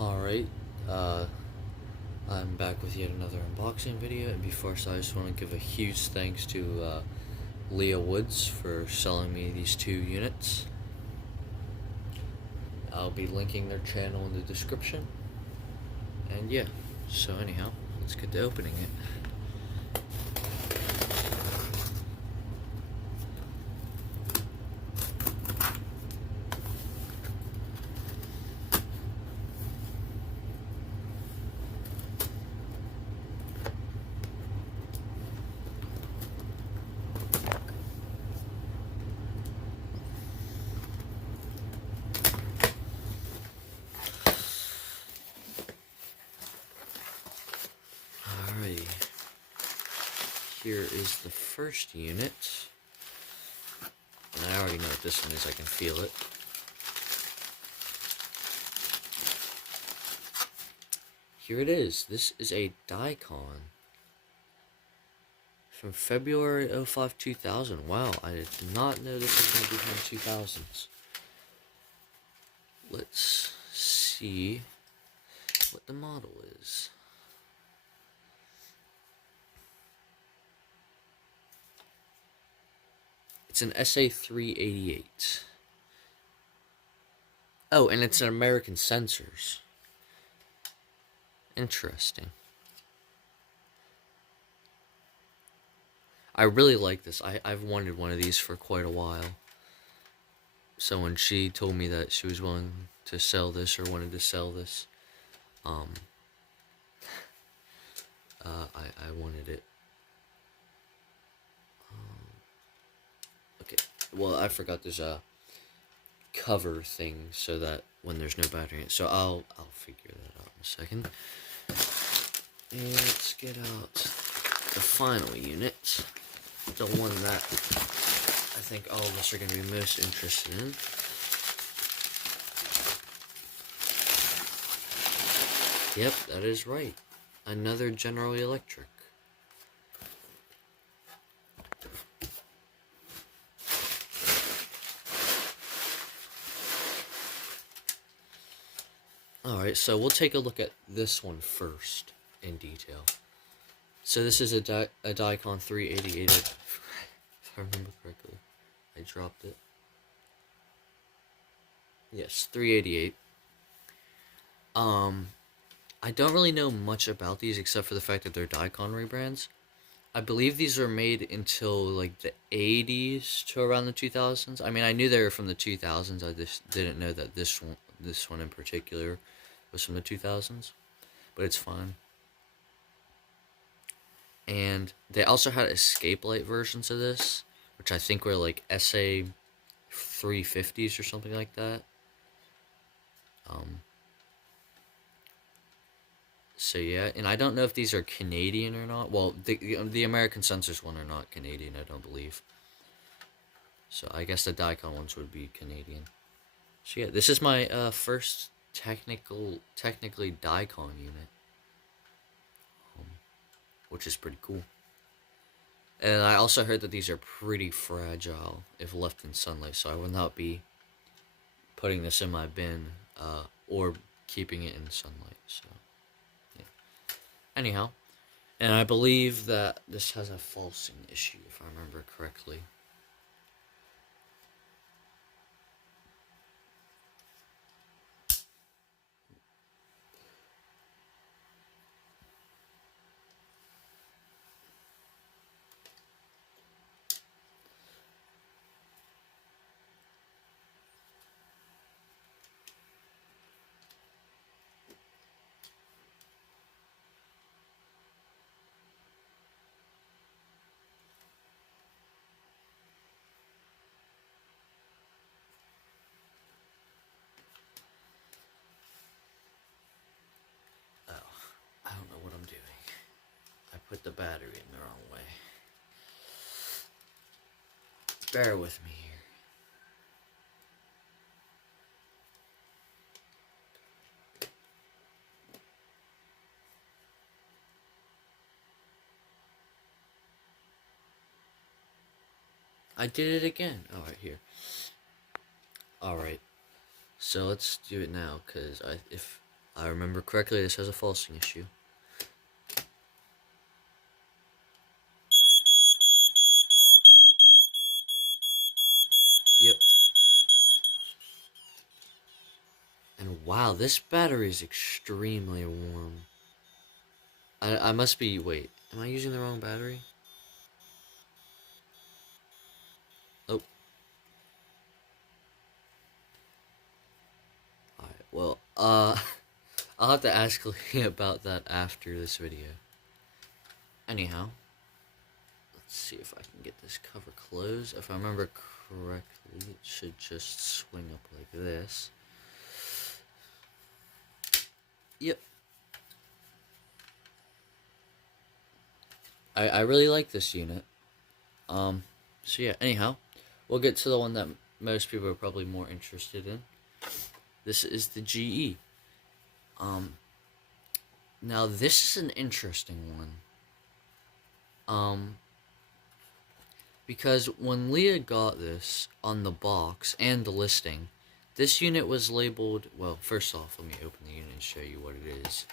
Alright, uh, I'm back with yet another unboxing video, and before I just want to give a huge thanks to Leah Woods for selling me these two units. I'll be linking their channel in the description, and yeah, so anyhow, let's get to opening it. Alrighty, here is the first unit, and I already know what this one is, I can feel it. Here it is. This is a Daikon from February 05 2000. Wow, I did not know this was going to be from 2000s. Let's see what the model is. It's an SA388. Oh, and it's an American Sensors. Interesting. I really like this. I've wanted one of these for quite a while. So when she told me that she was willing to sell this or wanted to sell this, I wanted it. Okay, well, I forgot there's a cover thing so that when there's no battery in it. So I'll figure that out in a second. And let's get out the final unit. The one that I think all of us are going to be most interested in. Yep, that is right. Another General Electric. Alright, so we'll take a look at this one first in detail. So this is a Daikon 388, if I remember correctly. I dropped it. Yes, 388. I don't really know much about these except for the fact that they're Daikon rebrands. I believe these were made until like the 80s to around the 2000s. I mean, I knew they were from the 2000s. I just didn't know that this one in particular was from the 2000s. But it's fine. And they also had escape light versions of this, which I think were like SA 350s or something like that. So yeah, and I don't know if these are Canadian or not. Well, the American Sensors one are not Canadian, I don't believe. So I guess the Daikon ones would be Canadian. So yeah, this is my first technically Daikon unit, which is pretty cool. And I also heard that these are pretty fragile if left in sunlight, so I will not be putting this in my bin or keeping it in sunlight. So yeah. Anyhow, and I believe that this has a falsing issue, if I remember correctly. Oh, I don't know what I'm doing. I put the battery in the wrong way. Bear with me here. I did it again. Oh, right here. Alright. So let's do it now, because if I remember correctly, this has a falsing issue. Yep. And wow, this battery is extremely warm. I must be, wait, am I using the wrong battery? Oh. Alright, well, I'll have to ask Lee about that after this video. Anyhow, let's see if I can get this cover closed. If I remember correctly, it should just swing up like this. Yep. I really like this unit. So yeah, anyhow, we'll get to the one that most people are probably more interested in. This is the GE. Now this is an interesting one. Because when Leah got this on the box and the listing, this unit was labeled, well, first off, let me open the unit and show you what it is.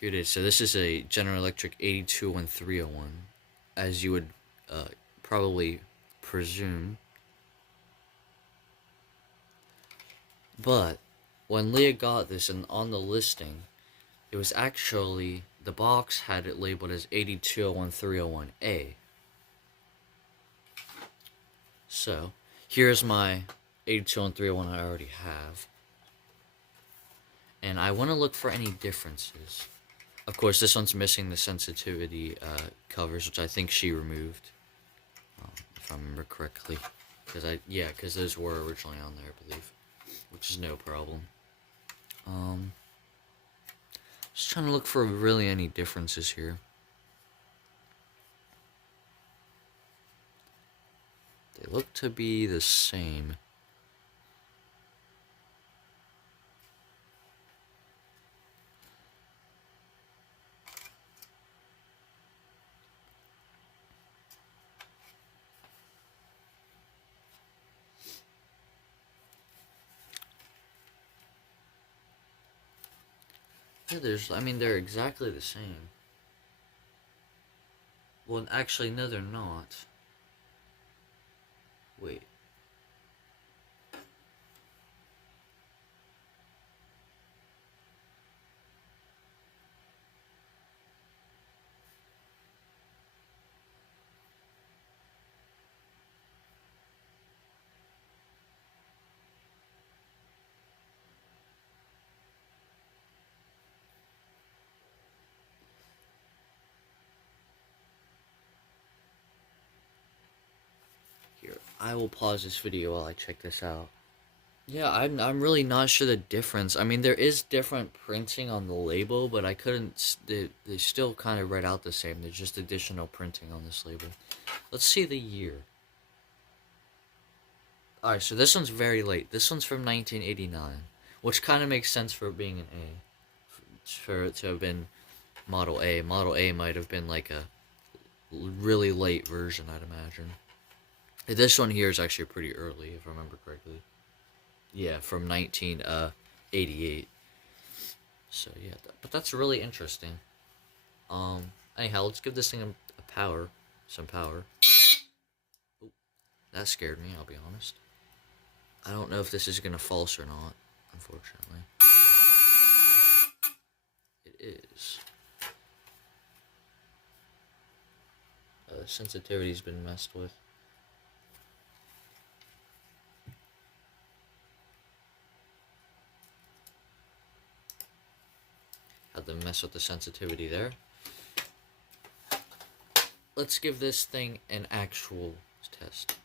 Here it is. So this is a General Electric 821301, as you would probably presume. But when Leah got this and on the listing, it was actually, the box had it labeled as 8201-301A. So here's my 8201-301 I already have. And I want to look for any differences. Of course, this one's missing the sensitivity covers, which I think she removed, if I remember correctly. Because those were originally on there, I believe, which is no problem. Just trying to look for really any differences here. They look to be the same. Yeah, they're exactly the same. Well, actually, no, they're not. Wait. Here, I will pause this video while I check this out. Yeah, I'm really not sure the difference. I mean, there is different printing on the label, but I couldn't. They still kind of read out the same. There's just additional printing on this label. Let's see the year. Alright, so this one's very late. This one's from 1989, which kind of makes sense for it being an A. For it to have been Model A. Model A might have been like a really late version, I'd imagine. This one here is actually pretty early, if I remember correctly. Yeah, from 1988. So yeah, but that's really interesting. Anyhow, let's give this thing some power. Ooh, that scared me, I'll be honest. I don't know if this is gonna false or not, unfortunately. It is. Sensitivity's been messed with. Had to mess with the sensitivity there. Let's give this thing an actual test.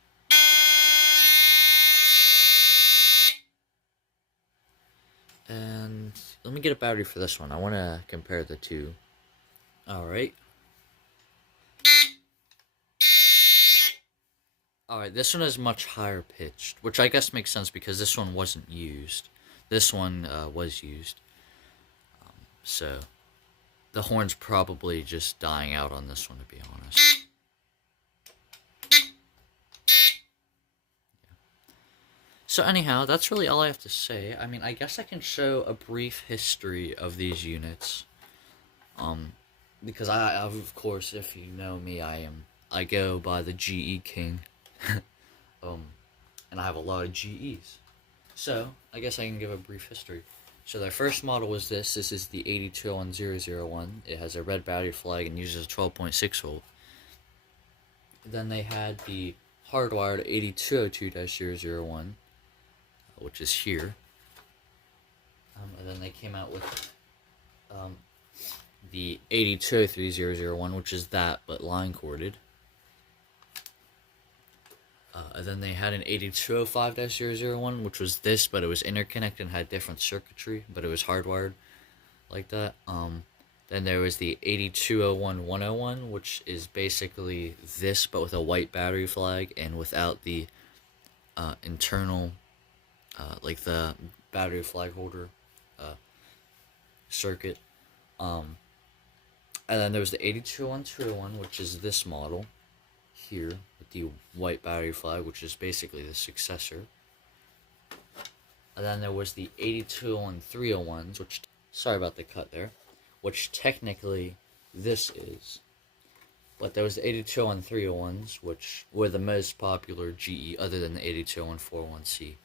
And let me get a battery for this one. I want to compare the two. Alright. Alright, this one is much higher pitched, which I guess makes sense because this one wasn't used. This one was used. So, the horn's probably just dying out on this one, to be honest. So anyhow, that's really all I have to say. I mean, I guess I can show a brief history of these units. Um, because of course, if you know me, I go by the GE King. um, and I have a lot of GEs. So I guess I can give a brief history. So their first model was this. This is the 82001. It has a red battery flag and uses a 12.6 volt. Then they had the hardwired 8202-001, which is here. And then they came out with the 8203001, which is that, but line corded. And then they had an 8205-001, which was this, but it was interconnected and had different circuitry, but it was hardwired like that. Then there was the 8201101, which is basically this, but with a white battery flag and without the internal, like the battery flag holder circuit. And then there was the 82101, which is this model here with the white battery flag, which is basically the successor. And then there was the 8210301s, which, sorry about the cut there, which technically this is. But there was the 8210301s, which were the most popular GE other than the 82141C.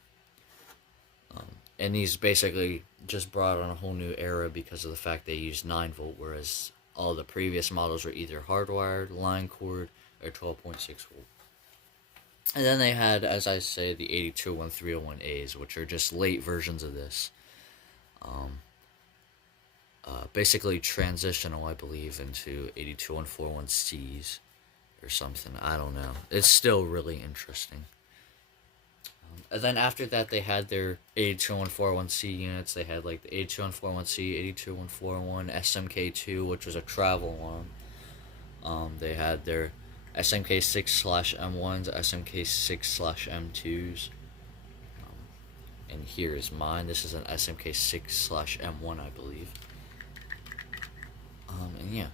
And these basically just brought on a whole new era because of the fact they used 9 volt, whereas all the previous models were either hardwired, line cord, or 12.6 volt. And then they had, as I say, the 8210301As, which are just late versions of this. Basically transitional, I believe, into 82141Cs or something. I don't know. It's still really interesting. And then after that, they had their 82141C units. They had like the 82141C, 82141, SMK2, which was a travel one. They had their SMK6/M1s, SMK6/M2s. And here is mine. This is an SMK6/M1, I believe. And yeah.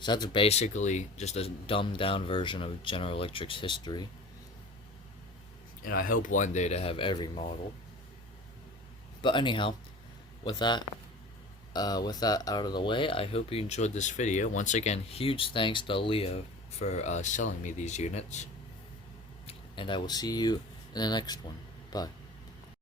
So that's basically just a dumbed down version of General Electric's history. And I hope one day to have every model. But anyhow, with that out of the way, I hope you enjoyed this video. Once again, huge thanks to Leo for selling me these units. And I will see you in the next one. Bye.